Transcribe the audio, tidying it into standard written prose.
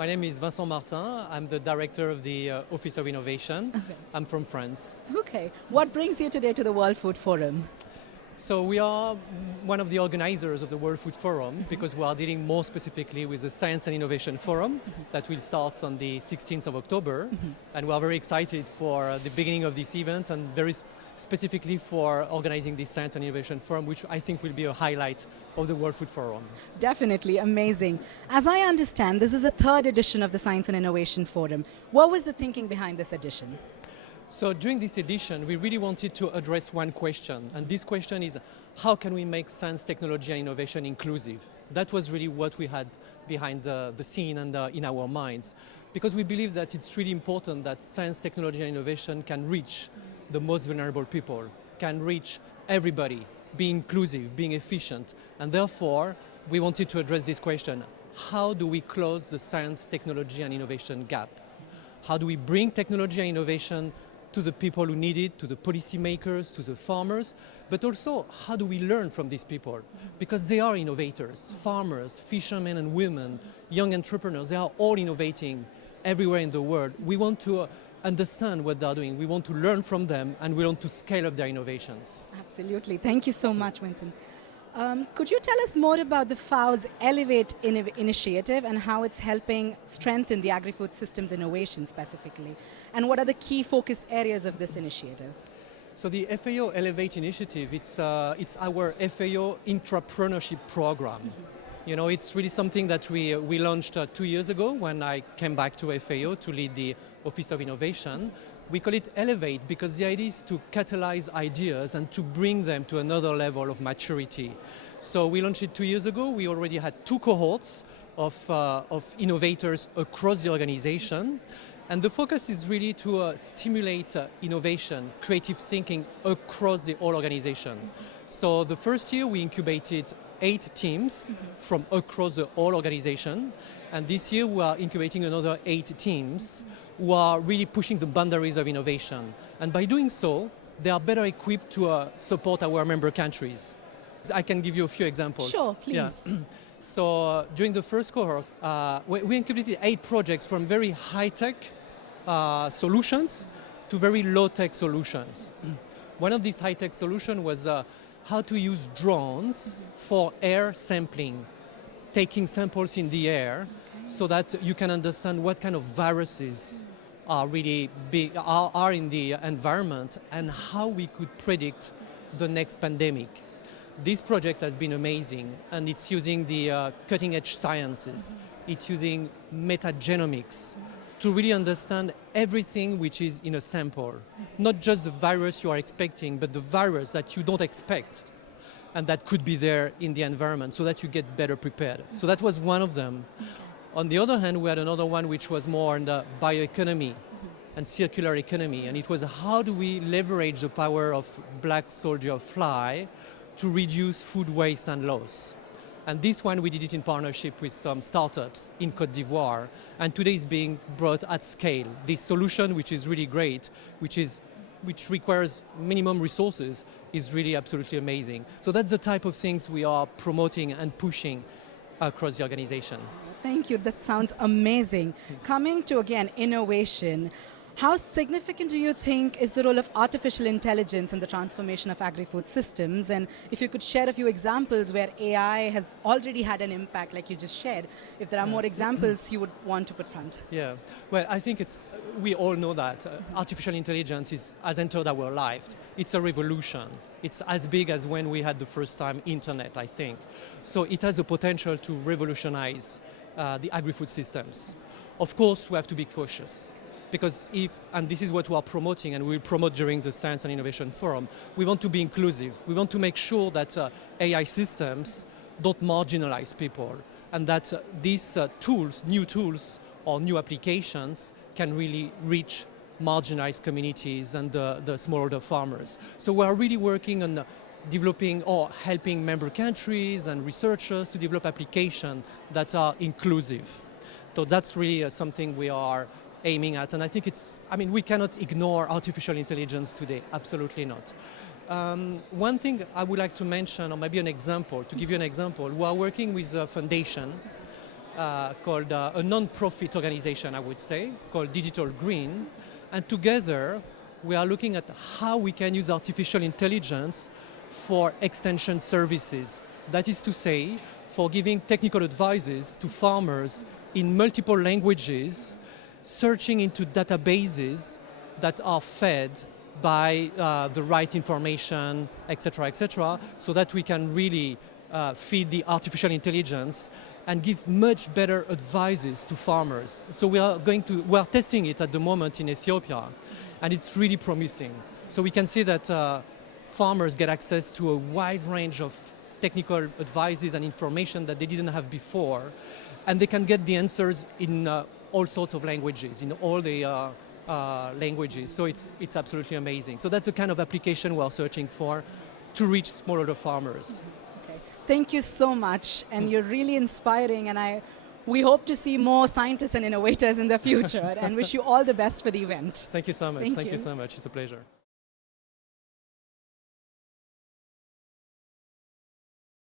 My name is Vincent Martin. I'm the director of the Office of Innovation. Okay. I'm from France. Okay. What brings you today to the World Food Forum? So we are one of the organizers of the World Food Forum because we are dealing more specifically with the Science and Innovation Forum that will start on the 16th of October. And we are very excited for the beginning of this event and very specifically for organizing this Science and Innovation Forum, which I think will be a highlight of the World Food Forum. Definitely, amazing. As I understand, this is the third edition of the Science and Innovation Forum. What was the thinking behind this edition? So during this edition, we really wanted to address one question, and this question is, how can we make science, technology, and innovation inclusive? That was really what we had behind the scene and in our minds, because we believe that it's really important that science, technology, and innovation can reach the most vulnerable people, can reach everybody, be inclusive, being efficient, and therefore we wanted to address this question. How do we close the science, technology, and innovation gap? How do we bring technology and innovation to the people who need it, to the policymakers, to the farmers, but also how do we learn from these people? Because they are innovators, farmers, fishermen and women, young entrepreneurs, they are all innovating everywhere in the world. We want to understand what they're doing, we want to learn from them, and we want to scale up their innovations. Absolutely. Thank you so much, Vincent. Could you tell us more about the FAO's Elevate initiative and how it's helping strengthen the agri-food systems innovation specifically? And what are the key focus areas of this initiative? So the FAO Elevate initiative, it's our FAO entrepreneurship program. You know, it's really something that we launched 2 years ago when I came back to FAO to lead the Office of Innovation. We call it Elevate because the idea is to catalyze ideas and to bring them to another level of maturity. So we launched it 2 years ago. We already had 2 cohorts of innovators across the organization. And the focus is really to stimulate innovation, creative thinking across the whole organization. So the first year we incubated 8 teams from across the whole organization. And this year we are incubating another 8 teams who are really pushing the boundaries of innovation. And by doing so, they are better equipped to support our member countries. I can give you a few examples. Sure, please. Yeah. So during the first cohort, we incubated 8 projects from very high-tech solutions to very low-tech solutions. One of these high-tech solutions was how to use drones for air sampling, taking samples in the air so that you can understand what kind of viruses are really big, are in the environment and how we could predict the next pandemic. This project has been amazing and it's using the cutting-edge sciences. It's using metagenomics to really understand everything which is in a sample. Not just the virus you are expecting, but the virus that you don't expect and that could be there in the environment so that you get better prepared. So that was one of them. On the other hand, we had another one which was more on the bioeconomy and circular economy, and it was how do we leverage the power of black soldier fly to reduce food waste and loss. And this one, we did it in partnership with some startups in Côte d'Ivoire, and today is being brought at scale. This solution, which is really great, which requires minimum resources, is really absolutely amazing. So that's the type of things we are promoting and pushing across the organization. Thank you, that sounds amazing. Coming to, again, innovation, how significant do you think is the role of artificial intelligence in the transformation of agri-food systems? And if you could share a few examples where AI has already had an impact, like you just shared, if there are more examples you would want to put front. Yeah, well, I think we all know that artificial intelligence has entered our life. It's a revolution. It's as big as when we had the first time internet, I think. So it has a potential to revolutionize the agri-food systems. Of course, we have to be cautious. Because and this is what we are promoting and we'll promote during the Science and Innovation Forum, we want to be inclusive. We want to make sure that AI systems don't marginalize people and that these new tools or new applications can really reach marginalized communities and the smallholder farmers. So we are really working on developing or helping member countries and researchers to develop applications that are inclusive. So that's really something we are aiming at, and I think we cannot ignore artificial intelligence today, absolutely not. One thing I would like to mention, or maybe an example, to give you an example, we are working with a foundation called a non-profit organization, I would say, called Digital Green. And together, we are looking at how we can use artificial intelligence for extension services. That is to say, for giving technical advices to farmers in multiple languages, searching into databases that are fed by the right information, etc., so that we can really feed the artificial intelligence and give much better advices to farmers. So we are testing it at the moment in Ethiopia, and it's really promising. So we can see that farmers get access to a wide range of technical advices and information that they didn't have before, and they can get the answers in all sorts of languages, in all the languages. So it's absolutely amazing. So that's the kind of application we're searching for to reach smallholder farmers. Okay. Thank you so much, and you're really inspiring, and we hope to see more scientists and innovators in the future, and wish you all the best for the event. Thank you so much. Thank you So much. It's a pleasure.